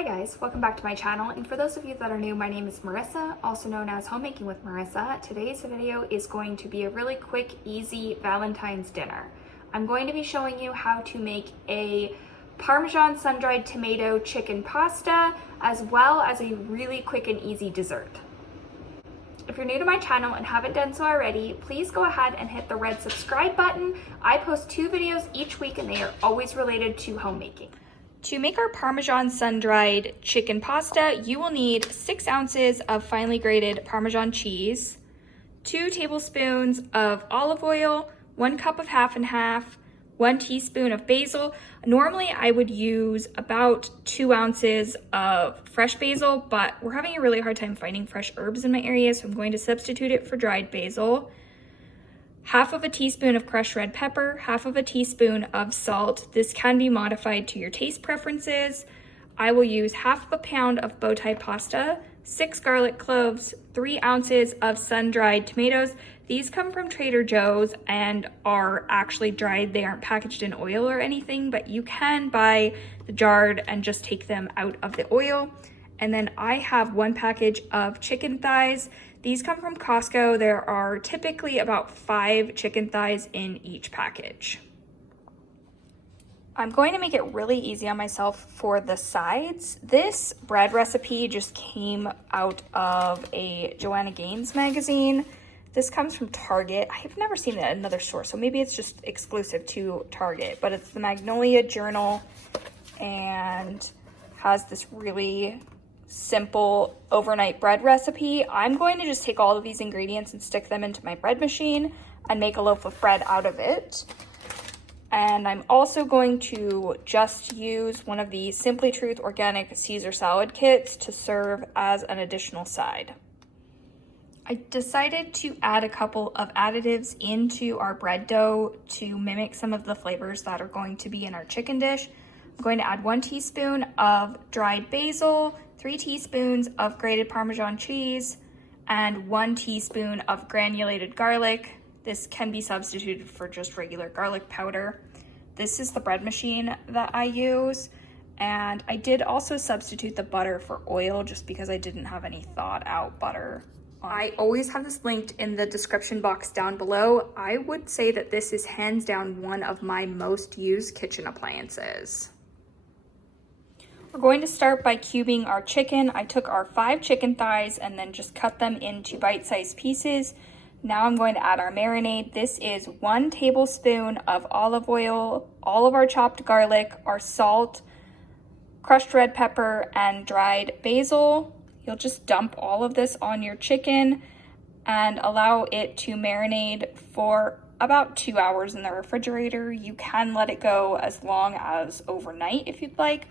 Hi guys, welcome back to my channel, and for those of you that are new, my name is Marissa, also known as Homemaking with Marissa. Today's video is going to be a really quick, easy Valentine's dinner. I'm going to be showing you how to make a Parmesan sun-dried tomato chicken pasta, as well as a really quick and easy dessert. If you're new to my channel and haven't done so already, please go ahead and hit the red subscribe button. I post 2 videos each week and they are always related to homemaking. To make our Parmesan sun-dried chicken pasta, you will need 6 ounces of finely grated Parmesan cheese, 2 tablespoons of olive oil, 1 cup of half and half, 1 teaspoon of basil. Normally I would use about 2 ounces of fresh basil, but we're having a really hard time finding fresh herbs in my area, so I'm going to substitute it for dried basil. Half of a teaspoon of crushed red pepper, half of a teaspoon of salt. This can be modified to your taste preferences. I will use half of a pound of bow tie pasta, 6 garlic cloves, 3 ounces of sun-dried tomatoes. These come from Trader Joe's and are actually dried. They aren't packaged in oil or anything, but you can buy the jarred and just take them out of the oil. And then I have 1 package of chicken thighs. These come from Costco. There are typically about 5 chicken thighs in each package. I'm going to make it really easy on myself for the sides. This bread recipe just came out of a Joanna Gaines magazine. This comes from Target. I've never seen it at another store, so maybe it's just exclusive to Target, but it's the Magnolia Journal and has this really simple overnight bread recipe. I'm going to just take all of these ingredients and stick them into my bread machine and make a loaf of bread out of it. And I'm also going to just use one of the Simply Truth organic Caesar salad kits to serve as an additional side. I decided to add a couple of additives into our bread dough to mimic some of the flavors that are going to be in our chicken dish. I'm going to add 1 teaspoon of dried basil, 3 teaspoons of grated Parmesan cheese, and 1 teaspoon of granulated garlic. This can be substituted for just regular garlic powder. This is the bread machine that I use, and I did also substitute the butter for oil just because I didn't have any thawed out butter. I always have this linked in the description box down below. I would say that this is hands down one of my most used kitchen appliances. We're going to start by cubing our chicken. I took our 5 chicken thighs and then just cut them into bite-sized pieces. Now I'm going to add our marinade. This is 1 tablespoon of olive oil, all of our chopped garlic, our salt, crushed red pepper, and dried basil. You'll just dump all of this on your chicken and allow it to marinate for about 2 hours in the refrigerator. You can let it go as long as overnight if you'd like.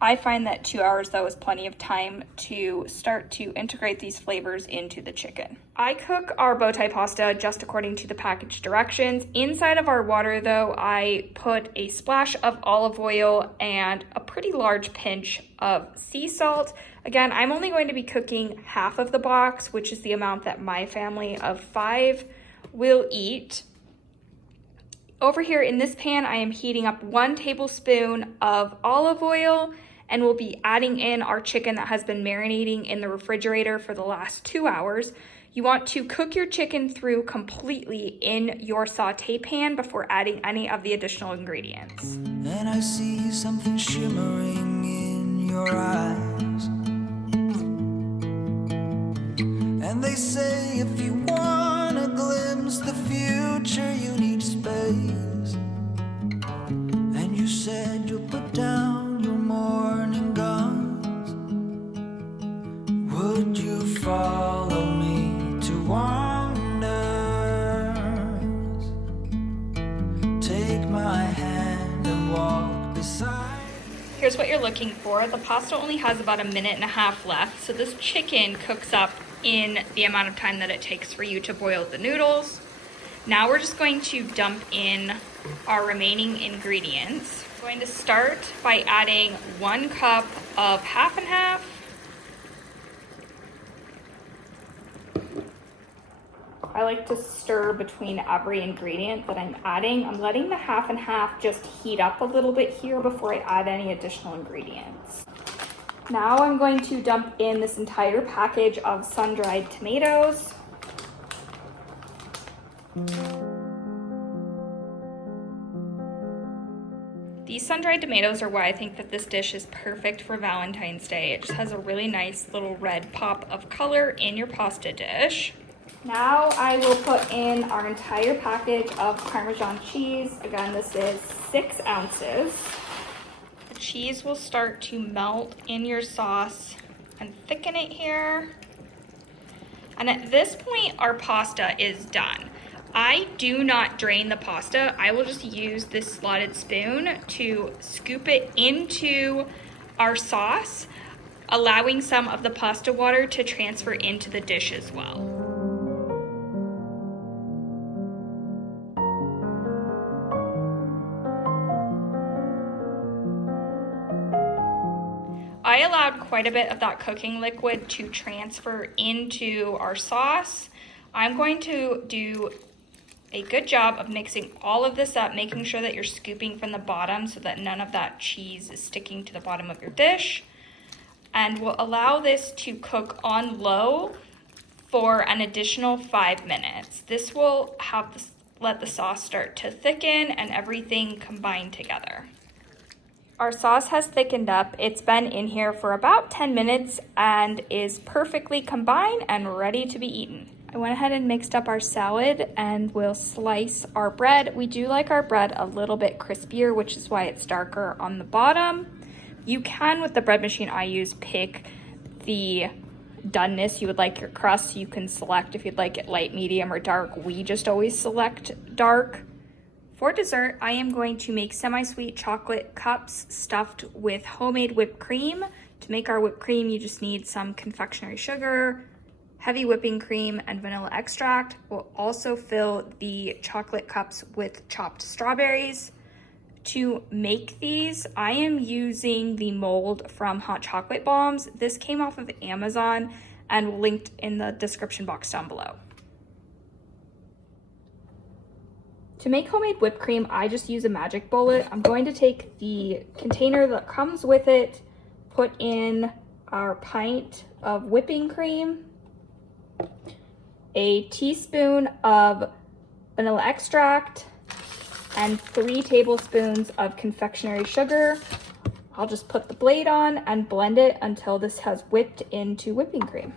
I find that 2 hours though is plenty of time to start to integrate these flavors into the chicken. I cook our bow tie pasta just according to the package directions. Inside of our water though, I put a splash of olive oil and a pretty large pinch of sea salt. Again, I'm only going to be cooking half of the box, which is the amount that my family of 5 will eat. Over here in this pan, I am heating up 1 tablespoon of olive oil, and we'll be adding in our chicken that has been marinating in the refrigerator for the last 2 hours. You want to cook your chicken through completely in your saute pan before adding any of the additional ingredients. And I see something shimmering in your eyes, and they say if you want to glimpse the future, you need space. And you said you'll put down your morning guns. Would you follow me to wonders? Take my hand and walk beside. Here's what you're looking for. The pasta only has about 1.5 minutes left, so this chicken cooks up in the amount of time that it takes for you to boil the noodles. Now we're just going to dump in our remaining ingredients. I'm going to start by adding 1 cup of half and half, I like to stir between every ingredient that I'm adding. I'm letting the half and half just heat up a little bit here before I add any additional ingredients. Now I'm going to dump in this entire package of sun-dried tomatoes. These sun-dried tomatoes are why I think that this dish is perfect for Valentine's Day. It just has a really nice little red pop of color in your pasta dish. Now I will put in our entire package of Parmesan cheese. Again, this is 6 ounces. The cheese will start to melt in your sauce and thicken it here. And at this point, our pasta is done. I do not drain the pasta. I will just use this slotted spoon to scoop it into our sauce, allowing some of the pasta water to transfer into the dish as well. I allowed quite a bit of that cooking liquid to transfer into our sauce. I'm going to do a good job of mixing all of this up, making sure that you're scooping from the bottom so that none of that cheese is sticking to the bottom of your dish. And we'll allow this to cook on low for an additional 5 minutes. This will let the sauce start to thicken and everything combine together. Our sauce has thickened up. It's been in here for about 10 minutes and is perfectly combined and ready to be eaten. I went ahead and mixed up our salad and we'll slice our bread. We do like our bread a little bit crispier, which is why it's darker on the bottom. You can, with the bread machine I use, pick the doneness you would like your crust. You can select if you'd like it light, medium, or dark. We just always select dark. For dessert, I am going to make semi-sweet chocolate cups stuffed with homemade whipped cream. To make our whipped cream, you just need some confectionery sugar, heavy whipping cream, and vanilla extract. We'll also fill the chocolate cups with chopped strawberries. To make these, I am using the mold from Hot Chocolate Bombs. This came off of Amazon and linked in the description box down below. To make homemade whipped cream, I just use a magic bullet. I'm going to take the container that comes with it, put in our pint of whipping cream, a teaspoon of vanilla extract, and 3 tablespoons of confectionery sugar. I'll just put the blade on and blend it until this has whipped into whipping cream.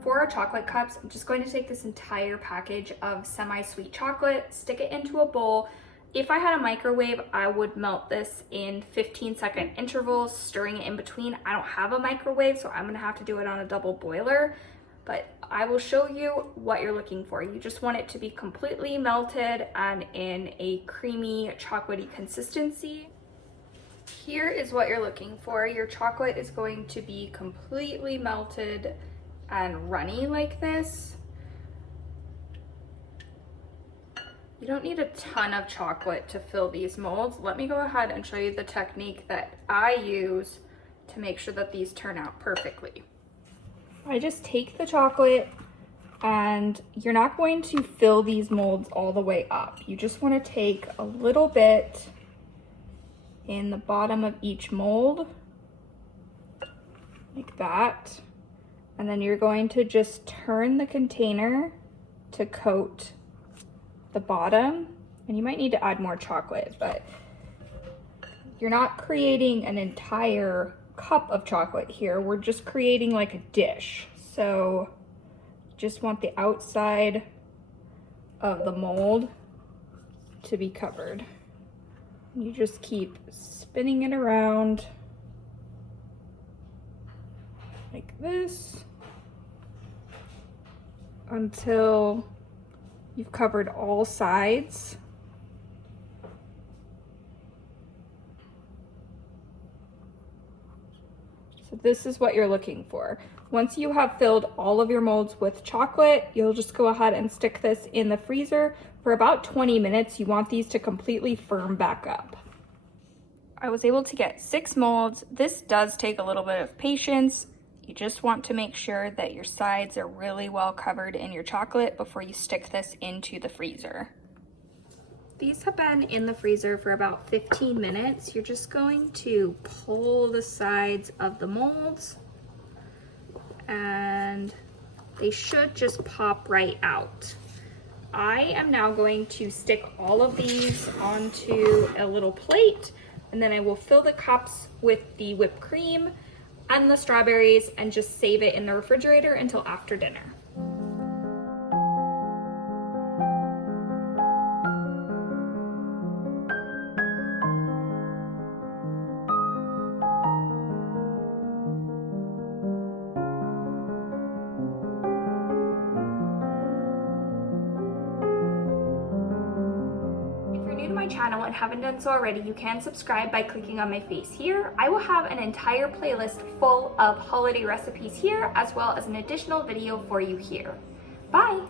For our chocolate cups, I'm just going to take this entire package of semi-sweet chocolate, stick it into a bowl. If I had a microwave, I would melt this in 15-second intervals, stirring it in between. I don't have a microwave, so I'm gonna have to do it on a double boiler, but I will show you what you're looking for. You just want it to be completely melted and in a creamy, chocolatey consistency. Here is what you're looking for. Your chocolate is going to be completely melted and runny like this. You don't need a ton of chocolate to fill these molds. Let me go ahead and show you the technique that I use to make sure that these turn out perfectly. I just take the chocolate, and you're not going to fill these molds all the way up. You just want to take a little bit in the bottom of each mold, like that. And then you're going to just turn the container to coat the bottom, and you might need to add more chocolate, but you're not creating an entire cup of chocolate here. We're just creating like a dish. So you just want the outside of the mold to be covered. You just keep spinning it around like this until you've covered all sides. So this is what you're looking for. Once you have filled all of your molds with chocolate, you'll just go ahead and stick this in the freezer for about 20 minutes. You want these to completely firm back up. I was able to get 6 molds. This does take a little bit of patience. You just want to make sure that your sides are really well covered in your chocolate before you stick this into the freezer. These have been in the freezer for about 15 minutes. You're just going to pull the sides of the molds and they should just pop right out. I am now going to stick all of these onto a little plate, and then I will fill the cups with the whipped cream and the strawberries and just save it in the refrigerator until after dinner. Channel and haven't done so already, you can subscribe by clicking on my face here. I will have an entire playlist full of holiday recipes here, as well as an additional video for you here. Bye!